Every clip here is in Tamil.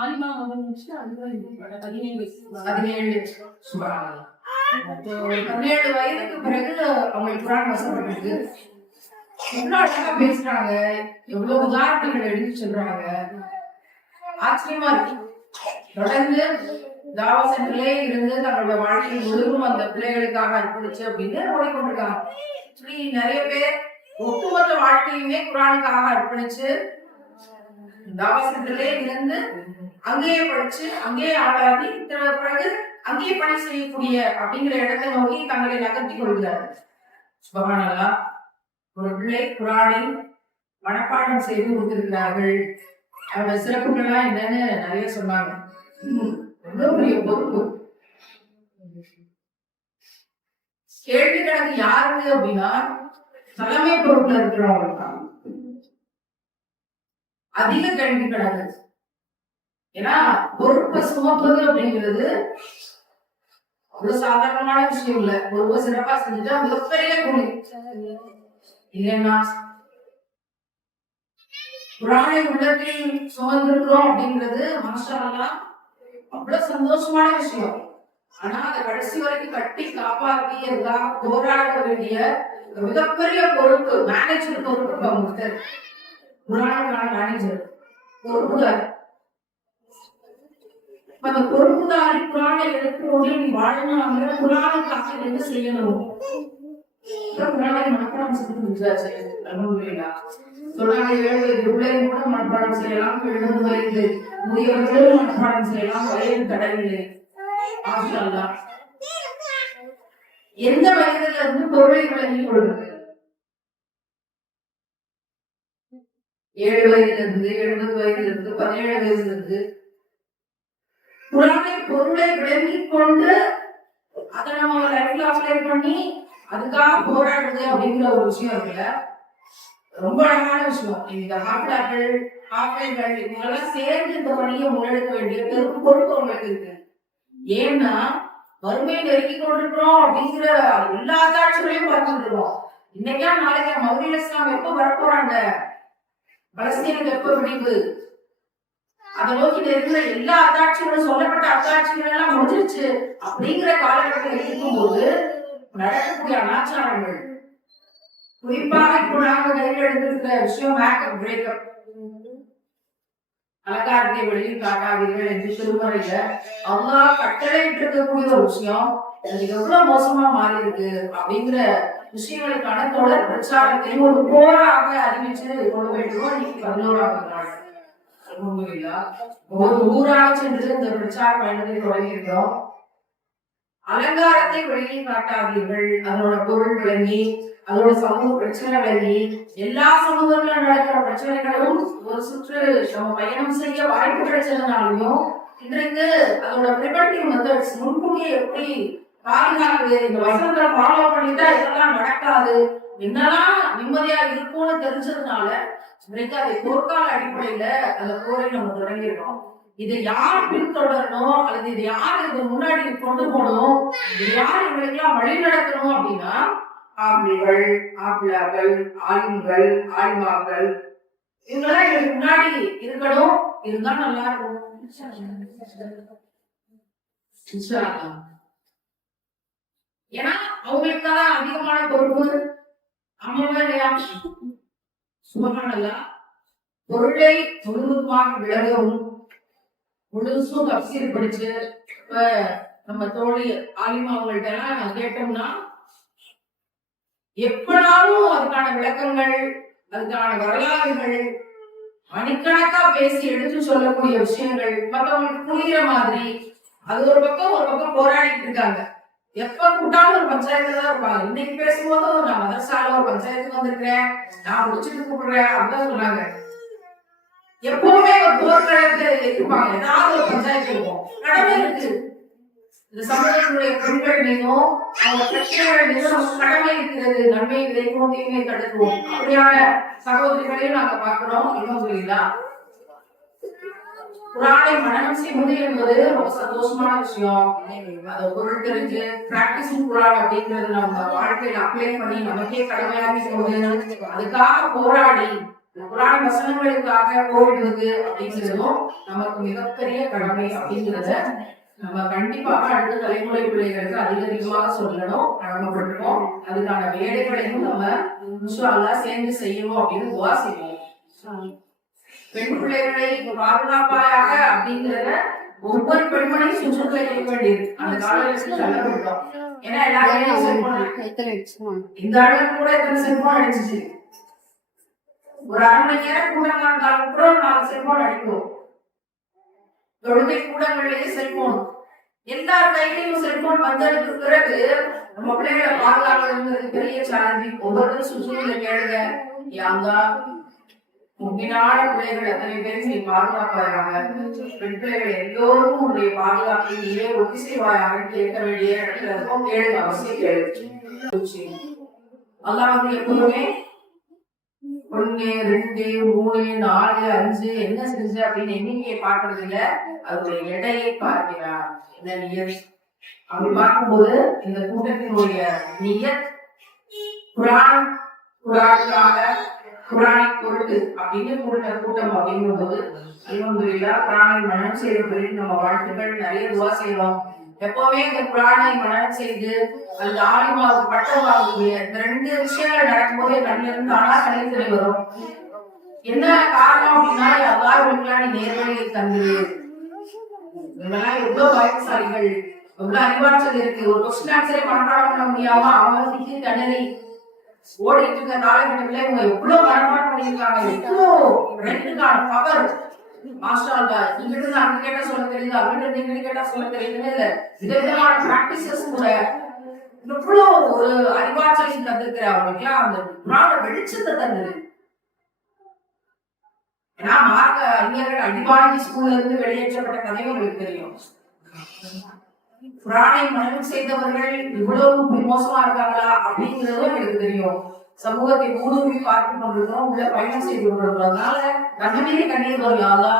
ஆலிமா மகன் முடிச்சுட்டு பதினேழு வயசு பதினேழு வயதுக்கு பிறகு அவங்களுக்கு குரான் வசப்பட்டிருக்கு எவ்வளவு அழகா பேசுறாங்க. எவ்வளவு உதாரணங்கள் எழுதி சொல்றாங்க. ஆச்சரியமா இருக்கு. தொடர்ந்து தாவா சென்டர்லே இருந்து தங்களோட வாழ்க்கையில் முழுவதும் அந்த பிள்ளைகளுக்காக அர்ப்பணிச்சு அப்படின்னு ஓடிக்கொண்டிருக்காங்க. இப்படி நிறைய பேர் ஒட்டுமொத்த வாழ்க்கையுமே குரானுக்காக அர்ப்பணிச்சு தாவா இருந்து அங்கேயே படிச்சு அங்கேயே ஆளாகி த- பிறகு அங்கேயே பணி செய்யக்கூடிய அப்படிங்கிற இடத்தை நோக்கி தங்களை நகர்த்தி கொள்கிறார். சுபகானல்லா ஒரு பிள்ளை குரானை மனப்பாடம் செய்து கொடுத்திருக்கிறார்கள் அவரோட சிறப்புகள்லாம் என்னன்னு நிறைய சொன்னாங்க. எவ்வளவு பெரிய பொறுப்பு. கேள்வி கணக்கு யாருங்க அப்படின்னா தலைமை பொறுப்புல இருக்கிறவங்க தான் அதிக கேள்வி கணக்கு ஏன்னா பொறுப்பை சுமப்பது அப்படிங்கிறது அவ்வளவு சாதாரணமான விஷயம் இல்ல. ஒரு சிறப்பா செஞ்சுட்டா மிகப்பெரிய கூலி. இல்லைன்னா புராணை உள்ளத்தில் சுமந்திருக்கிறோம் அப்படிங்கிறது மனுஷனெல்லாம் அவ்வளவு சந்தோஷமான விஷயம். ஆனா அதை கடைசி வரைக்கும் கட்டி காப்பாற்றி எல்லாம் போராட வேண்டிய மிகப்பெரிய பொறுப்பு மேனேஜர் பொறுப்பு அவங்களுக்கு புராணக்கான மேனேஜர் பொறுப்புதார் அந்த பொறுப்புதாரி புராண எடுத்து நீ வாழணும் புராணக்காக என்ன செய்யணும்? அப்புறம் மனப்பாடம் ஏழு பிள்ளைங்க கூட செய்யலாம் எழுந்து வயது முதியவர்களும் மனப்பாடம் செய்யலாம் வயது தடையில்லை ஆஷா எந்த வயதுல இருந்து பொருளை விளங்கி கொள்வது? ஏழு வயதுல இருந்து எழுபது வயதுல இருந்து பதினேழு வயதுல இருந்து புறாமை பொருளை விளங்கிக் கொண்டு அதை நம்ம லைஃப்ல அப்ளை பண்ணி அதுக்காக போராடுறது அப்படிங்கிற ஒரு விஷயம் இருக்குல்ல? ரொம்ப அழகான விஷயம். இந்த மாப்பிளாக்கள் ஆப்பிள்கள் இவங்கெல்லாம் சேர்ந்து இந்த பணியை முன்னெடுக்க வேண்டிய பெரும் பொறுப்பு அவங்களுக்கு இருக்கு. ஏன்னா வறுமையை நெருக்கி கொண்டிருக்கிறோம் அப்படிங்கிற எல்லா தாட்சிகளையும் பார்த்துருக்கோம் இன்னைக்கா நாளைக்கா மௌரிய இஸ்லாம் எப்ப வரப்போறாங்க? பலஸ்தீனுக்கு எப்ப முடிவு அதை நோக்கி இருக்கிற எல்லா அத்தாட்சிகளும் சொல்லப்பட்ட அத்தாட்சிகள் எல்லாம் முடிஞ்சிருச்சு அப்படிங்கிற காலகட்டத்தில் இருக்கும்போது நடக்கக்கூடிய அனாச்சாரங்கள். குறிப்பாக இப்போ நாங்கள் கையில் எடுத்திருக்கிற விஷயம் மேக்கப் பிரேக்கப் அலங்காரத்தை வெளியில் காட்டாதீர்கள் என்று திருமறையில அவங்க கட்டளையிட்டு இருக்கக்கூடிய ஒரு விஷயம் அது எவ்வளவு மோசமா மாறி இருக்கு அப்படிங்கிற விஷயங்களுக்கான தொடர் பிரச்சாரத்தையும் ஒரு போராக அறிவிச்சு கொண்டு வேண்டுமோ இன்னைக்கு பதினோராவது நாள். ஒரு ஊராக சென்று இந்த பிரச்சார பயணத்தை தொடங்கியிருக்கிறோம். அலங்காரத்தை வெளியில் காட்டாதீர்கள் அதனோட பொருள் விளங்கி அதோட சமூக பிரச்சனை விளங்கி எல்லா சமூகங்களும் நடக்கிற பிரச்சனைகளும் ஒரு சுற்று நம்ம பயணம் செய்ய வாய்ப்பு கிடைச்சதுனாலையும் இன்றைக்கு அதோட ப்ரிவென்டிவ் மெத்தட்ஸ் முன்கூட்டியே எப்படி பாதுகாக்குது இந்த வசனத்தை ஃபாலோ பண்ணிட்டா இதெல்லாம் நடக்காது என்னெல்லாம் நிம்மதியா இருக்கும்னு தெரிஞ்சதுனால இன்றைக்கு அதை போர்க்கால அடிப்படையில அந்த போரை நம்ம தொடங்கிடுறோம். இதை யார் பின்தொடரணும்? அல்லது இதை யார் இது முன்னாடி கொண்டு போகணும்? இது யார் இவங்களுக்கெல்லாம் வழி நடத்தணும் அப்படின்னா ஆப்பிள்கள் ஆப்பிளாக்கள் ஆலிம்கள் ஆலிமாக்கள். இவங்களாம் இதுக்கு முன்னாடி இருக்கணும். இருந்தா நல்லா இருக்கும். ஏன்னா அவங்களுக்கு தான் அதிகமான பொறுப்பு. அம்மாவே இல்லையா? சுபகானல்லா. பொருளை முழுவதுமாக விளங்கவும் முழுசும் தப்சீர் படிச்சு இப்ப நம்ம தோழி ஆலிமா அவங்கள்ட்ட எல்லாம் கேட்டோம்னா எப்பனாலும் அதுக்கான விளக்கங்கள் அதுக்கான வரலாறுகள் மணிக்கணக்கா பேசி எடுத்து சொல்லக்கூடிய விஷயங்கள் மற்றவங்களுக்கு புரிகிற மாதிரி அது ஒரு பக்கம் ஒரு பக்கம் போராடிட்டு இருக்காங்க. எப்ப கூட்டாலும் ஒரு பஞ்சாயத்துல தான் இருப்பாங்க. இன்னைக்கு பேசும்போதும் நான் மதரசால ஒரு பஞ்சாயத்துக்கு வந்திருக்கிறேன் நான் முடிச்சுட்டு கூப்பிடுறேன் அப்படின்னு சொன்னாங்க. எப்பவுமே ஒரு போர்க்களத்துல இருப்பாங்க. ஏதாவது ஒரு பஞ்சாயத்து இருக்கும் கடமை இருக்கு. இந்த சமூகத்தினுடைய பெண்கள் மீதும் அவங்க பிரச்சனைகள் மீதும் நமக்கு கடமை இருக்கிறது. நன்மை விதைக்கும் தீமையை தடுக்கும். அப்படியான சகோதரிகளையும் நாங்க பார்க்கிறோம். இன்னும் புரியலாம் குரானை மனனம் செய்வது என்பது ரொம்ப சந்தோஷமான விஷயம். அதை பொருள் தெரிஞ்சு பிராக்டிசிங் குரான் அப்படிங்கிறது நம்ம வாழ்க்கையில அப்ளை பண்ணி நமக்கே கடமையாக போது அதுக்காக போராடி இந்த குரான் வசனங்களுக்காக போடுறது அப்படிங்கிறதும் நமக்கு மிகப்பெரிய கடமை அப்படிங்கிறத நம்ம கண்டிப்பாக அடுத்த தலைமுறை பிள்ளைகளுக்கு அதிக அதிகமாக சொல்லணும் கடமைப்பட்டிருக்கோம் அதுக்கான வேலைகளையும் நம்ம இன்ஷா அல்லாஹ் சேர்ந்து செய்யணும் அப்படின்னு துவா செய்வோம். பெண் பிள்ளைகளை பாதுகாப்பாயாக அப்படிங்கிறத ஒவ்வொரு பெண்மணியும் சுற்றுலா இருக்க வேண்டியது. அந்த காலகட்டத்தில் சொல்லப்பட்டோம் ஏன்னா எல்லாருமே இந்த அளவுக்கு கூட எத்தனை செல்போன் அடிச்சிச்சு. ஒரு அரை மணி நேரம் கூட்டமா இருந்தாலும் கூட நாலு செல்போன் அடிக்கும் தொழுகை கூடங்களிலேயே செல்போன் எல்லார் கையிலையும் செல்போன் வந்ததுக்கு பிறகு நம்ம பிள்ளைகளை பாதுகாக்கிறது பெரிய சேலஞ்சிங் ஒவ்வொரு சுற்றுலா கேளுங்க. யாங்கா உண்மையான பிள்ளைகள் எத்தனை பேரும் நீ பாதுகாப்பாயாக பெண் பிள்ளைகள் எல்லோரும் உன்னுடைய பாதுகாப்பை நீயே ஒத்தி செய்வாயாக கேட்க வேண்டிய இடத்துல இருக்கும். கேளுங்க அவசியம் கேளு அல்லாஹ் எப்பவுமே ஒன்னு ஒண்ணு ரெண்டு மூணு நாலு அஞ்சு என்ன செஞ்சு அப்படின்னு எண்ணிக்கையை பார்க்கறது இல்ல அதோட எடையை பார்க்கிறார். இந்த நியத். அப்படி பார்க்கும்போது இந்த கூட்டத்தினுடைய நியத் குரான் குரானுக்காக குரானை பொருட்டு அப்படின்னு கூட்ட கூட்டம் அப்படிங்கும்போது அல்ஹம்துலில்லா குரானை மனம் செய்த பிறகு நம்ம வாழ்த்துக்கள் நிறைய துவா செய்வோம். எப்பவுமே இந்த குரானை மனம் செய்து அல்லது ஆலிமாவுக்கு பட்டம் வாங்கக்கூடிய இந்த ரெண்டு விஷயங்கள் நடக்கும்போது கண்ணிலிருந்து ஆனா கணித்தலை வரும். என்ன காரணம் அப்படின்னா அவ்வாறு நீ நேர்வழியை தந்தது இவங்கெல்லாம் எவ்வளவு பயசாலிகள் எவ்வளவு அறிவாற்றல் இருக்கு. ஒரு கொஸ்டின் ஆன்சரே பண்றாங்க பண்ண முடியாம அவங்களுக்கு கண்ணனை ஓடிட்டு இருக்க காலகட்டத்துல இவங்க எவ்வளவு மனப்பாடம் பண்ணியிருக்காங்க. எவ்வளோ ரெண்டுக்கான பவர் மாஸ்டர் அல்லா அங்க கேட்டா சொல்ல தெரியுது அங்கிட்ட கேட்டா சொல்ல தெரியுதுன்னு இல்ல. விதவிதமான பிராக்டிசஸ் கூட. இவ்வளவு ஒரு அறிவாற்றலை தந்திருக்கிற அவங்களுக்கு அந்த புராண வெளிச்சத்தை தந்தது. ஏன்னா மார்க்க அறிஞர்கள் அடிவாங்கி ஸ்கூல்ல இருந்து வெளியேற்றப்பட்ட கதையும் உங்களுக்கு தெரியும். புராணை மனனம் செய்தவர்கள் இவ்வளவு மோசமா இருக்காங்களா அப்படிங்கறதும் எனக்கு தெரியும். சமூகத்தை ஊடுருவி பார்த்து கொண்டிருக்கிறோம். உள்ள பயணம் செய்து கொண்டிருக்கிறதுனால அதனால கண்ணீர் வரும். யாரா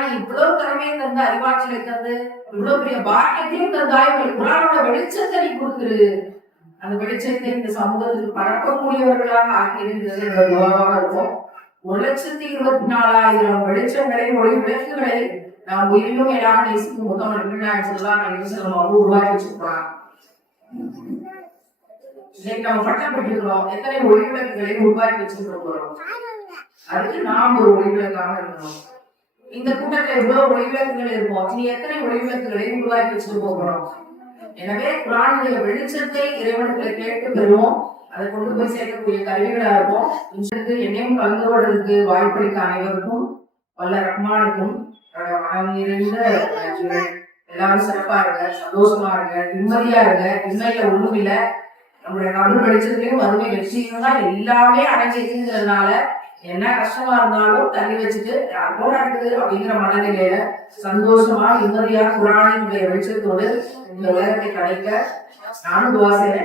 நீ இவ்வளவு திறமையை தந்து அறிவாற்றலை தந்து இவ்வளவு பெரிய பாக்கியத்தையும் தந்தாய். உங்களுக்கு குரானோட வெளிச்சத்தை நீ கொடுத்துரு. அந்த வெளிச்சத்தை இந்த சமூகத்துக்கு பரப்பக்கூடியவர்களாக ஆகியிருந்தது இருக்கும். ஒரு லட்சத்தி இருபத்தி நாலாயிரம் வெளிச்சங்களை ஒளி விளக்குகளை நான் உயிரிலும் எல்லாம் நேசிக்கும் முதல் நபிநாயகம் சொல்லலாம் நான் சொல்லலாம் அவங்க உருவாக்கி வச்சிருப்பாங்க இன்னைக்கு நம்ம பட்டம் பெற்றிருக்கிறோம் எத்தனை ஒளி விளக்குகளை உருவாக்கி வச்சிருக்கிறோம் அதுக்கு நாம் ஒரு ஒளி விளக்காக இருக்கணும். இந்த கூட்டத்தில் எவ்வளவு ஒளி விளக்குகள் இருக்கும் இனி எத்தனை ஒளி விளக்குகளை உருவாக்கி வச்சுட்டு போகிறோம் எனவே குரானுடைய வெளிச்சத்தை இறைவனுக்கு கேட்டு பெறுவோம் அதை கொண்டு போய் சேர்க்கக்கூடிய கருவிகளா இருக்கும். இன்றைக்கு என்னையும் கலந்து கொள்றதுக்கு வாய்ப்பளித்த அனைவருக்கும் வல்ல ரஹ்மானுக்கும் அஹ், எல்லாரும் சிறப்பா இருங்க சந்தோஷமா இருங்க நிம்மதியா இருங்க. உண்மையில ஒண்ணும் இல்லை நம்மளுடைய நபர் வெளிச்சத்துலயும் வறுமை வெற்றியும் தான் எல்லாமே அடைஞ்சிருக்குங்கிறதுனால என்ன கஷ்டமா இருந்தாலும் தள்ளி வச்சுட்டு அதோட இருக்குது அப்படிங்கிற மனநிலையில சந்தோஷமா நிம்மதியா குரானினுடைய வெளிச்சத்தோடு இந்த உலகத்தை கிடைக்க நானும் துவாசையில